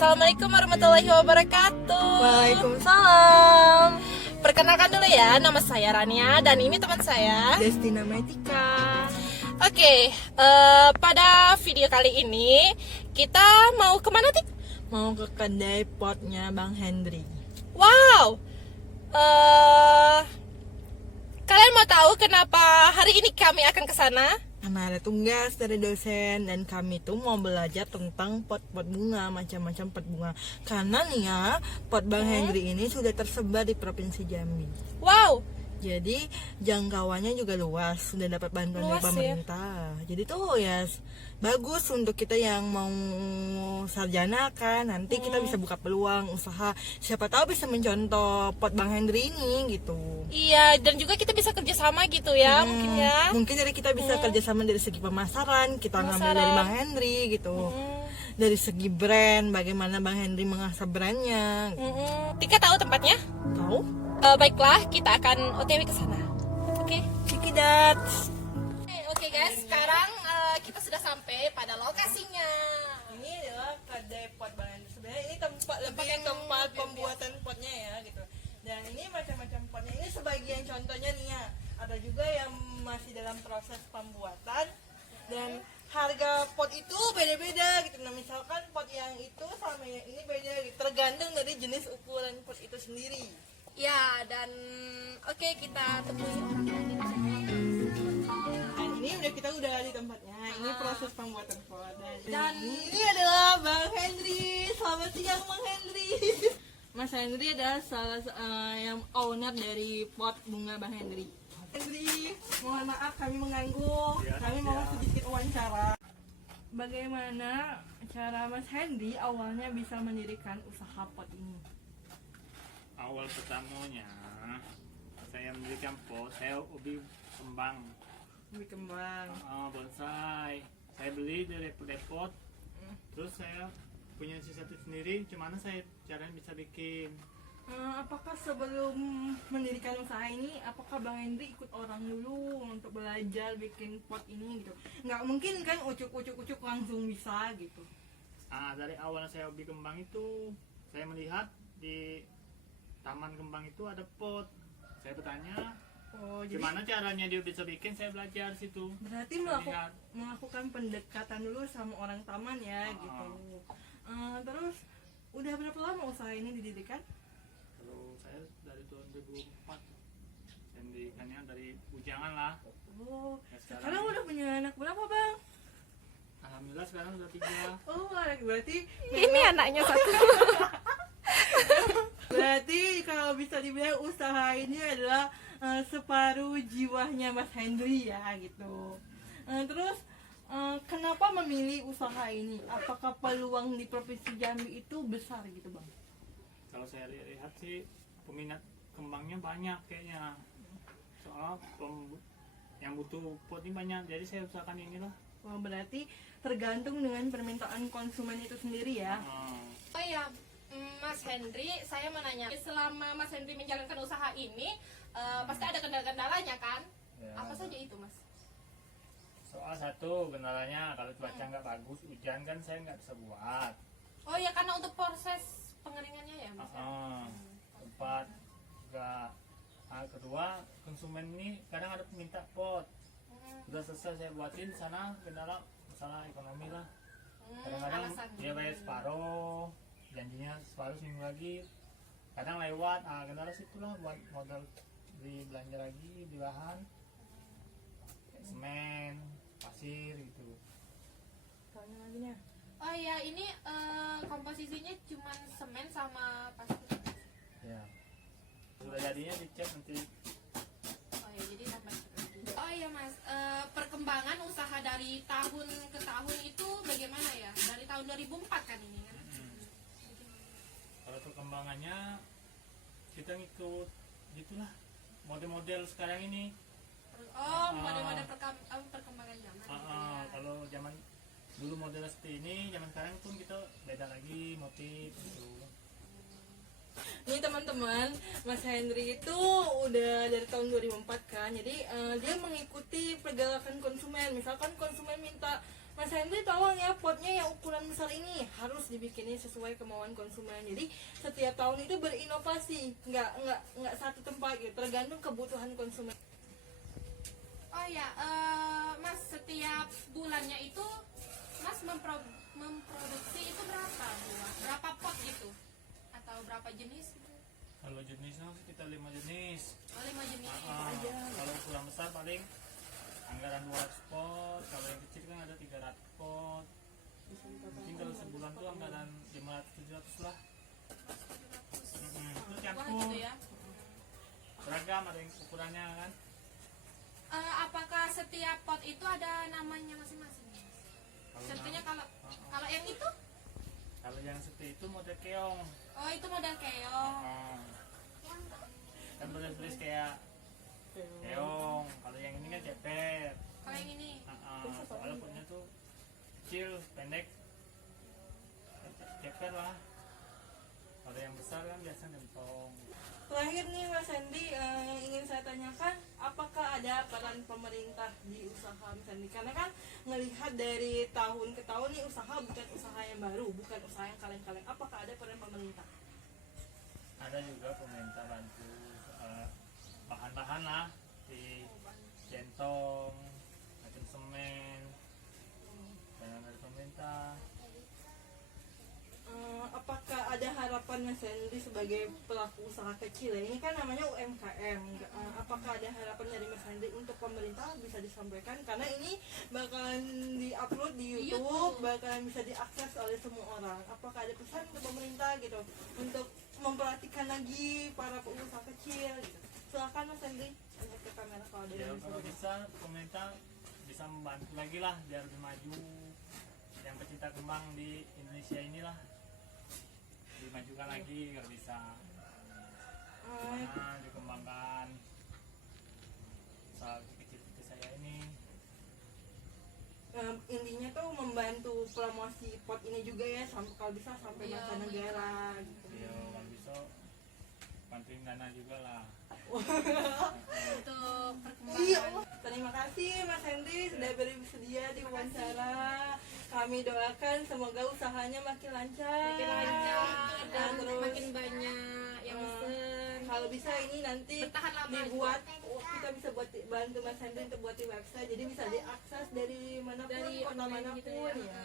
Assalamualaikum warahmatullahi wabarakatuh. Waalaikumsalam. Perkenalkan dulu ya, nama saya Rania dan ini teman saya Destina Maitika. Oke, pada video kali ini kita mau kemana, Tik? Mau ke kedai potnya Bang Hendri. Wow, kalian mau tahu kenapa hari ini kami akan ke sana? Karena ada tugas dari dosen dan kami tuh mau belajar tentang pot-pot bunga, macam-macam pot bunga. Karena nih ya, pot Bang Hendri ini sudah tersebar di Provinsi Jambi. Wow, Jadi jangkauannya juga luas, sudah dapat bantuan dari Luas ya. pemerintah. Jadi tuh ya bagus untuk kita yang mau sarjana kan, nanti kita bisa buka peluang usaha. Siapa tahu bisa mencontoh pot Bang Hendri ini gitu. iya, dan juga kita bisa kerjasama gitu ya, mungkin ya. Mungkin dari kita bisa kerjasama dari segi pemasaran, kita ngambil dari Pemasaran. Bang Hendri gitu. Dari segi brand, bagaimana Bang Hendri mengasah brandnya. Tika tahu tempatnya? Tahu? Baiklah, kita akan OTW ke sana. Oke. Cikidat. Oke guys, sekarang kita sudah sampai pada lokasinya. Ini adalah kedai pot Bang Hendri. Sebenarnya ini tempat pembuatan potnya ya gitu. Dan ini macam-macam potnya. Ini sebagian contohnya nih ya. Ada juga yang masih dalam proses pembuatan dan harga pot itu beda-beda gitu. Nah, misalkan pot yang itu sama yang ini beda gitu. Tergantung dari jenis ukuran pot itu sendiri. Ya, dan oke, kita temuin. Dan ini kita udah di tempatnya. Ini proses pembuatan pot. Dan Ini adalah Bang Hendri. Selamat siang Bang Hendri. Mas Hendri adalah yang owner dari pot bunga Bang Hendri. Hendri, mohon maaf kami mengganggu. Kami mau sedikit wawancara. Bagaimana cara Mas Hendri awalnya bisa mendirikan usaha pot ini? Awal pertamanya saya mendirikan pot, saya hobi kembang, Berkembang. bonsai. Saya beli dari depot, terus saya punya sesuatu sendiri. Gimana saya caranya bisa bikin? Apakah sebelum mendirikan usaha ini, apakah Bang Hendri ikut orang dulu untuk belajar bikin pot ini gitu? Nggak mungkin kan ucuk langsung bisa gitu. Dari awal saya hobi kembang itu, saya melihat di taman kembang itu ada pot. Saya bertanya, Oh, jadi gimana caranya dia bisa bikin? Saya belajar situ. berarti Lihat. melakukan pendekatan dulu sama orang taman ya gitu. Terus udah berapa lama usaha ini didirikan? Kalau saya dari tahun 2004, dan didirikannya dari bujangan lah. Oh, Ya, sekarang udah punya anak berapa Bang? Alhamdulillah sekarang udah 3. Oh, berarti ini anaknya satu. berarti kalau bisa dibilang usaha ini adalah separuh jiwanya Mas Hendri ya gitu. Terus kenapa memilih usaha ini? Apakah peluang di Provinsi Jambi itu besar gitu Bang? Kalau saya lihat sih peminat kembangnya banyak kayaknya. Soalnya yang butuh pot ini banyak, jadi saya usahakan inilah. Oh, berarti tergantung dengan permintaan konsumen itu sendiri ya. Oh ya, Mas Hendri, saya mau nanya, selama Mas Hendri menjalankan usaha ini, pasti ada kendala-kendalanya kan? Ya. Apa saja itu, Mas? Soal satu kendalanya kalau cuaca nggak bagus, hujan kan saya nggak bisa buat. Oh ya, karena untuk proses pengeringannya ya, Mas? Tempat nggak. Kedua, konsumen ini kadang ada minta pot. Udah selesai saya buatin sana, kendala masalah ekonomi lah. Kadang-kadang alasan. dia bayar separuh, janjinya separuh seminggu lagi. Kadang lewat, kendala situ lah buat modal beli belanja lagi di bahan, kayak semen, pasir gitu. Soalnya laginya. Oh ya, ini komposisinya cuma semen sama pasir. Ya. Sudah jadinya dicek nanti. Oh ya, jadi tambah. Oh iya, Mas, perkembangan usaha dari tahun ke tahun itu bagaimana ya? Dari tahun 2004 kan ini kan? Kalau perkembangannya kita ngikut gitulah model-model sekarang ini. Oh, model-model perkembangan zaman. Kalau zaman dulu model seperti ini, zaman sekarang pun kita beda lagi motif gitu. Ini teman-teman, Mas Hendri itu udah dari tahun 2004 kan. Jadi dia mengikuti pergerakan konsumen. Misalkan konsumen minta Mas Henry tolong ya, potnya yang ukuran besar ini harus dibikinin sesuai kemauan konsumen. Jadi setiap tahun itu berinovasi, nggak satu tempat gitu, tergantung kebutuhan konsumen. Oh ya, Mas, setiap bulannya itu Mas memproduksi itu berapa buah? Berapa pot gitu? Atau berapa jenis gitu? Kalau jenisnya sekitar 5 jenis. Oh, 5 jenis. Kalau ukuran besar paling anggaran 200 pot, kalau yang kecil kan ada 300 pot. Mungkin kalau sebulan tuh anggaran 500-700 lah. Itu Wah, campur, gitu ya. beragam, ada yang ukurannya kan. Apakah setiap pot itu ada namanya masing-masing? Contohnya kalau yang itu? Kalau yang seperti itu model keong. Oh, itu model keong. Kan tulis kayak keong. Kalau yang ini kan ceper. Kalau yang ini? Soalnya potnya tuh kecil, pendek, ceper lah. Kalau yang besar kan biasa gentong. Terakhir nih Mas Hendy, yang ingin saya tanyakan, apakah ada peran pemerintah di usaha Mas Hendy? Karena kan melihat dari tahun ke tahun nih, usaha bukan usaha yang baru, bukan usaha yang kaleng-kaleng. Apakah ada peran pemerintah? Ada juga pemerintah bantu bahan-bahan lah di gentong, macam semen, dan dari pemerintah. Apakah ada harapan Mas Hendy sebagai pelaku usaha kecil ya? Ini kan namanya UMKM. Apakah ada harapan dari Mas Hendy untuk pemerintah bisa disampaikan? Karena ini bakalan diupload di YouTube, bakalan bisa diakses oleh semua orang. Apakah ada pesan ke pemerintah gitu untuk memperhatikan lagi para pengusaha kecil gitu? Silakan Mas Hendy, lihat ke kamera kalau ada Ya, yang kalau bisa pemerintah bisa membantu lagi lah biar lebih maju yang pecinta kembang di Indonesia inilah, dimajukan lagi kalau bisa, gimana dikembangkan usaha kecil seperti saya ini. Intinya tuh membantu promosi pot ini juga ya, kalau bisa sampai Iya, mancanegara gitu. Ya kalau bisa bantuin dana juga lah. Untuk Iya, perkembangan. terima kasih Mas Hendy sudah bersedia diwawancara. Kami doakan semoga usahanya makin lancar. Makin lancar dan terus makin banyak yang pesen. kalau bisa ini nanti Bertahan lama dibuat, kita bisa bantu Mas Hendy untuk buat di website, jadi bisa diakses dari manapun, Dari kota online manapun gitu ya. ya.